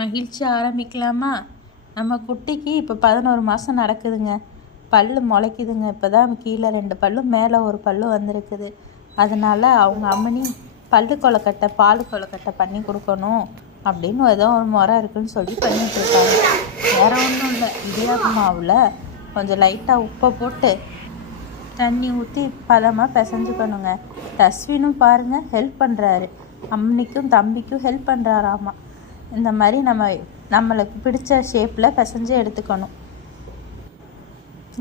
மகிழ்ச்சி ஆரம்பிக்கலாமா? நம்ம குட்டிக்கு இப்போ 11 மாதம் நடக்குதுங்க. பல்லு முளைக்குதுங்க. இப்போ தான் கீழே 2 பல்லும் மேலே ஒரு பல்லு வந்திருக்குது. அதனால் அவங்க அம்மனி பல்லு கொலக்கட்டை பால் கொலக்கட்டை பண்ணி கொடுக்கணும் அப்படின்னு ஏதோ ஒரு முறை இருக்குதுன்னு சொல்லி பண்ணிகிட்ருக்காங்க. வேறு ஒன்றும் இல்லை, இடியாப்பு மாவில் கொஞ்சம் லைட்டாக உப்பை போட்டு தண்ணி ஊற்றி பதமாக பிசைஞ்சுக்கணுங்க. தஸ்வினும் பாருங்கள் ஹெல்ப் பண்ணுறாரு. அம்மனிக்கும் தம்பிக்கும் ஹெல்ப் பண்ணுறாராமா. இந்த மாதிரி நம்மளுக்கு பிடிச்ச ஷேப்பில் பிசைஞ்சு எடுத்துக்கணும்.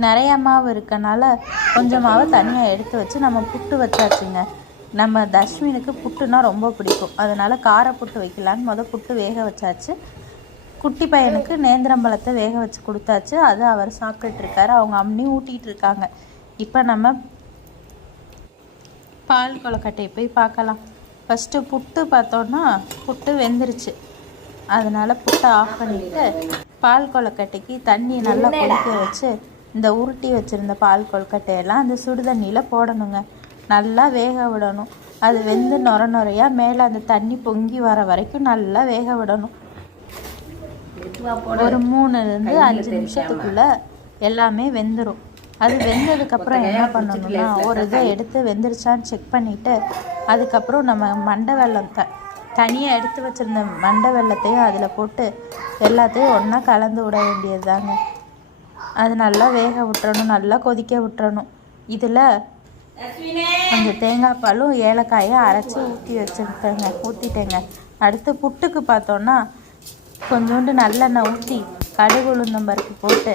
நிறைய மாவு இருக்கனால கொஞ்சம் மாவு தனியாக எடுத்து வச்சு நம்ம புட்டு வச்சாச்சுங்க. நம்ம தஸ்வினுக்கு புட்டுனா ரொம்ப பிடிக்கும். அதனால் கார புட்டு வைக்கலான்னு புட்டு வேக வச்சாச்சு. குட்டி பையனுக்கு நேந்திரம்பழத்தை வேக வச்சு கொடுத்தாச்சு. அது அவர் சாப்பிட்டுட்ருக்காரு. அவங்க அம்மனி ஊட்டிகிட்டு இருக்காங்க. இப்போ நம்ம பால் கொலக்கட்டையை போய் பார்க்கலாம். ஃபஸ்ட்டு புட்டு பார்த்தோன்னா புட்டு வெந்துருச்சு. அதனால் புட்டை ஆஃப் பண்ணிவிட்டு பால் கொலக்கட்டைக்கு தண்ணி நல்லா கொதிக்க வச்சு இந்த உருட்டி வச்சுருந்த பால் கொலக்கட்டையெல்லாம் அந்த சுடு தண்ணியில் போடணுங்க. நல்லா வேக விடணும். அது வெந்து நுரையாக மேலே அந்த தண்ணி பொங்கி வர வரைக்கும் நல்லா வேக விடணும். ஒரு 3-5 நிமிஷத்துக்குள்ளே எல்லாமே வெந்துடும். அது வெந்ததுக்கப்புறம் என்ன பண்ணணும்னா ஒரு இதை எடுத்து வெந்துருச்சான்னு செக் பண்ணிவிட்டு அதுக்கப்புறம் நம்ம மண்டை வெல்லம் தனியாக எடுத்து வச்சுருந்த மண்டை வெல்லத்தையும் அதில் போட்டு எல்லாத்தையும் ஒன்றா கலந்து விட வேண்டியது தாங்க. அது நல்லா வேக விட்டுறணும், நல்லா கொதிக்க விட்டுறணும். இதில் கொஞ்சம் தேங்காய் பாலும் ஏலக்காயை அரைச்சி ஊற்றிட்டேங்க. அடுத்து புட்டுக்கு பார்த்தோன்னா கொஞ்சோண்டு நல்லெண்ணெய் ஊற்றி கடுகு உளுந்தம் பருப்பு போட்டு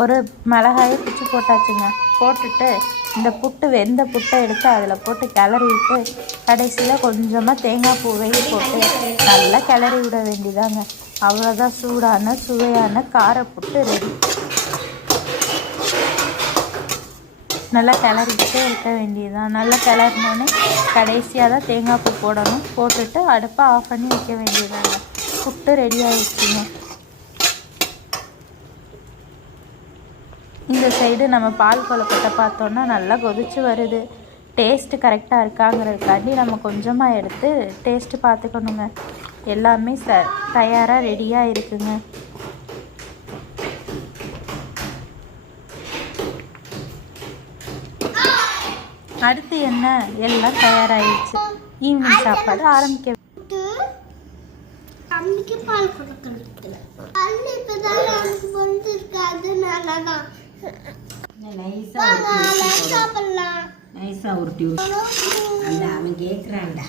ஒரு மிளகாயை பிச்சு போட்டாச்சுங்க. போட்டுட்டு இந்த புட்டு வெந்த புட்டை எடுத்து அதில் போட்டு கிளறி விட்டு கடைசியில் கொஞ்சமாக தேங்காய் பூவையும் போட்டு நல்லா கிளறி விட வேண்டியதாங்க. அவ்வளோதான், சூடான சுவையான கார புட்டு ரெடி. நல்லா கிளறிக்கிட்டே இருக்க வேண்டியதுதான். நல்லா கிளறினோடனே கடைசியாக தான் தேங்காய் பூ போடணும். போட்டுட்டு அடுப்பை ஆஃப் பண்ணி வைக்க வேண்டியதாங்க. புட்டு ரெடி ஆகிடுச்சுங்க. இந்த சைடு நம்ம பால் கொலக்கட்டை பார்த்தோன்னா நல்லா கொதிச்சு வருது. டேஸ்ட்டு கரெக்டாக இருக்காங்கிறதுக்காண்டி நம்ம கொஞ்சமாக எடுத்து டேஸ்ட்டு பார்த்துக்கணுங்க. எல்லாமே தயாராக ரெடியாக இருக்குங்க. அடுத்து என்ன, எல்லாம் தயாராகிடுச்சு. ஈவினிங் சாப்பாடு ஆரம்பிக்க நைஸா உருட்டி அந்த அவன் கேட்குறான்டா.